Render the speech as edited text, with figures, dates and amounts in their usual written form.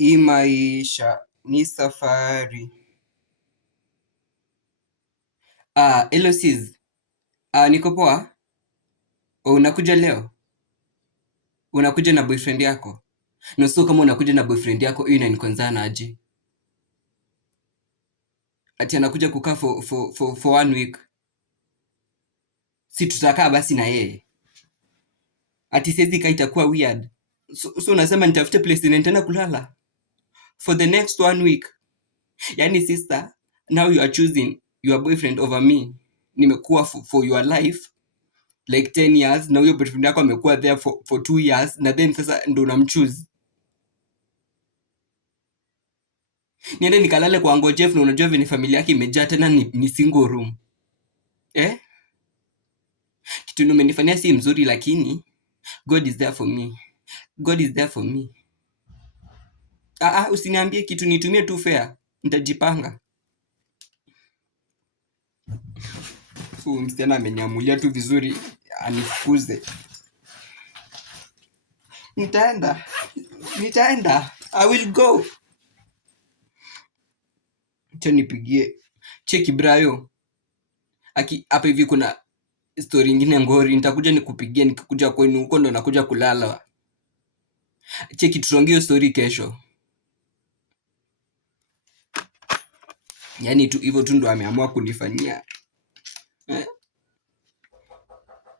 Hii maisha ni safari. Hello sis. Niko poa. Unakuja leo? Unakuja na boyfriend yako? Na so kama unakuja na boyfriend yako, hiyo inanikonzana aje? Ati anakuja kukaa for 1 week. Si tutakaa basi na yeye. Ati siwezi kaa, itakuwa weird. So unasema nitafute place nitaenda kulala for the next 1 week? Yani sister, now you are choosing your boyfriend over me. Nimekuwa for your life like 10 years, na huyo boyfriend yako amekuwa there for 2 years, na then sasa ndo unamchoose. Niende nikalale kwa Uncle Jeff, na unajua vile familia yake imejaa, tena ni single room. Kitu umenifanyia si mzuri, lakini God is there for me. God is there for me. Usiniambie kitu, nitumie tu fare, nitajipanga. Msichana ameniamulia tu vizuri anifukuze. Nitaenda. I will go. Acha nipigie. Cheki Brayo. Hapa hivi kuna story nyingine ngori, nitakuja nikupigie nikikuja kwenu huko, ndo nakuja kulala. Cheki tuongee story kesho. Yani tu hivyo tu ndo ameamua kunifanyia.